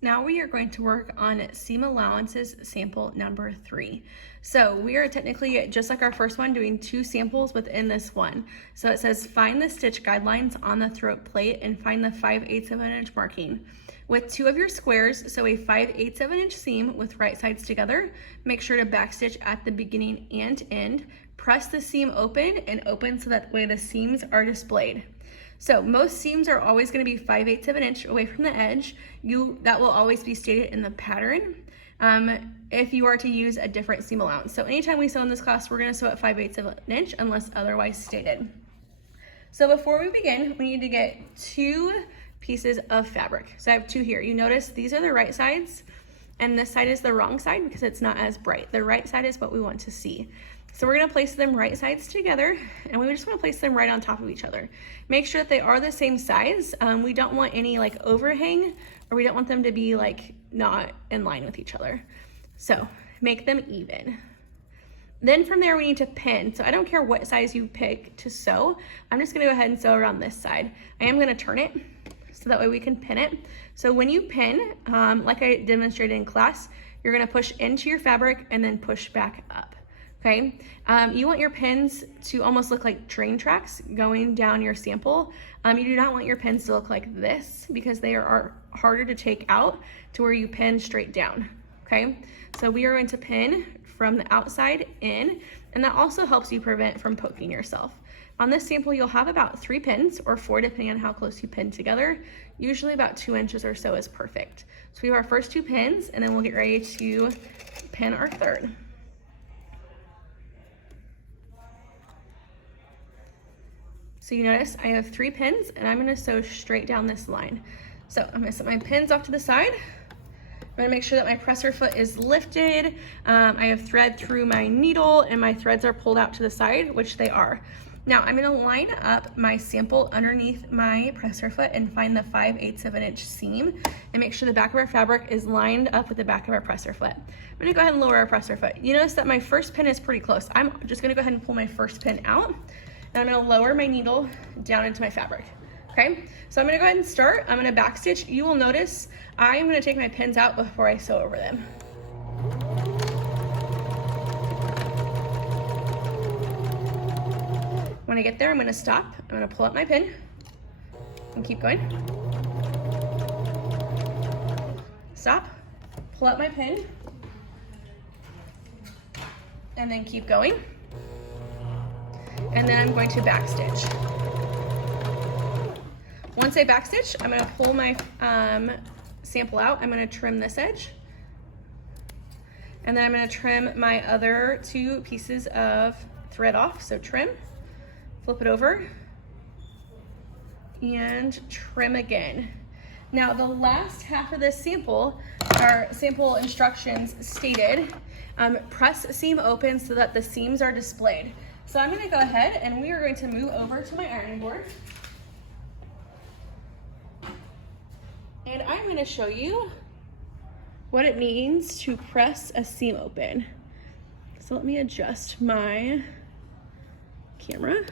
Now we are going to work on seam allowances sample number 3. So we are technically, just like our first one, doing 2 samples within this one. So it says find the stitch guidelines on the throat plate and find the 5/8 of an inch marking. With 2 of your squares, so a 5/8 of an inch seam with right sides together, make sure to backstitch at the beginning and end. Press the seam open and open so that way the seams are displayed. So most seams are always going to be 5/8 of an inch away from the edge. That will always be stated in the pattern if you are to use a different seam allowance. So anytime we sew in this class, we're going to sew at 5/8 of an inch unless otherwise stated. So before we begin, we need to get 2 pieces of fabric. So I have 2 here. You notice these are the right sides and this side is the wrong side because it's not as bright. The right side is what we want to see. So we're gonna place them right sides together and we just wanna place them right on top of each other. Make sure that they are the same size. We don't want any like overhang, or we don't want them to be like not in line with each other. So make them even. Then from there we need to pin. So I don't care what size you pick to sew. I'm just gonna go ahead and sew around this side. I am gonna turn it so that way we can pin it. So when you pin, like I demonstrated in class, you're gonna push into your fabric and then push back up. Okay, you want your pins to almost look like train tracks going down your sample. You do not want your pins to look like this because they are harder to take out to where you pin straight down. Okay, so we are going to pin from the outside in, and that also helps you prevent from poking yourself. On this sample, you'll have about 3 pins or 4 depending on how close you pin together. Usually about 2 inches or so is perfect. So we have our first 2 pins, and then we'll get ready to pin our third. So you notice I have 3 pins and I'm gonna sew straight down this line. So I'm gonna set my pins off to the side. I'm gonna make sure that my presser foot is lifted. I have thread through my needle and my threads are pulled out to the side, which they are. Now I'm gonna line up my sample underneath my presser foot and find the 5/8 of an inch seam and make sure the back of our fabric is lined up with the back of our presser foot. I'm gonna go ahead and lower our presser foot. You notice that my first pin is pretty close. I'm just gonna go ahead and pull my first pin out. And I'm gonna lower my needle down into my fabric, okay? So I'm gonna go ahead and start. I'm gonna backstitch. You will notice I'm gonna take my pins out before I sew over them. When I get there, I'm gonna stop. I'm gonna pull up my pin and keep going. Stop, pull up my pin, and then keep going. And then I'm going to backstitch. Once I backstitch, I'm gonna pull my sample out. I'm gonna trim this edge. And then I'm gonna trim my other 2 pieces of thread off. So trim, flip it over, and trim again. Now the last half of this sample, our sample instructions stated, press seam open so that the seams are displayed. So I'm gonna go ahead and we are going to move over to my ironing board. And I'm gonna show you what it means to press a seam open. So let me adjust my camera.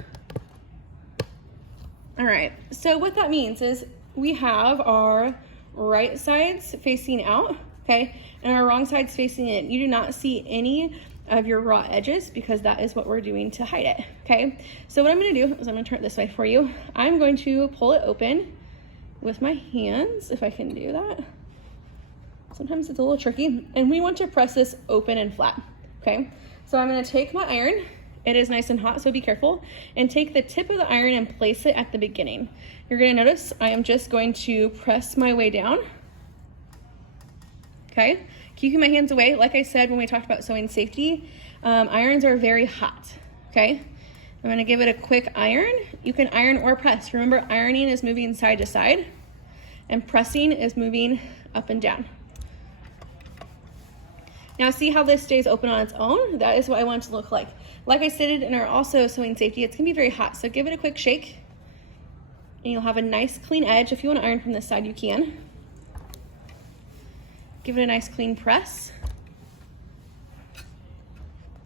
All right, so what that means is we have our right sides facing out, okay? And our wrong sides facing in. You do not see any of your raw edges because that is what we're doing to hide it, okay? So what I'm gonna do is I'm gonna turn it this way for you. I'm going to pull it open with my hands, if I can do that. Sometimes it's a little tricky, and we want to press this open and flat, okay? So I'm gonna take my iron, it is nice and hot, so be careful, and take the tip of the iron and place it at the beginning. You're gonna notice I am just going to press my way down, okay? Keeping my hands away. Like I said when we talked about sewing safety, irons are very hot, okay? I'm gonna give it a quick iron. You can iron or press. Remember, ironing is moving side to side, and pressing is moving up and down. Now see how this stays open on its own? That is what I want it to look like. Like I stated in our also sewing safety, it's gonna be very hot, so give it a quick shake, and you'll have a nice clean edge. If you wanna iron from this side, you can. Give it a nice clean press.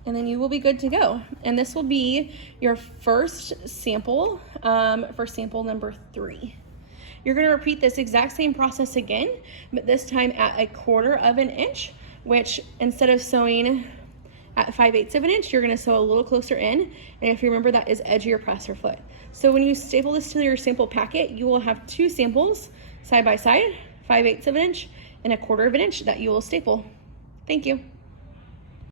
And then you will be good to go. And this will be your first sample for sample number 3. You're gonna repeat this exact same process again, but this time at 1/4 of an inch, which instead of sewing at 5/8 of an inch, you're gonna sew a little closer in. And if you remember, that is edge of your presser foot. So when you staple this to your sample packet, you will have 2 samples side by side, 5/8 of an inch and 1/4 of an inch that you will staple. Thank you.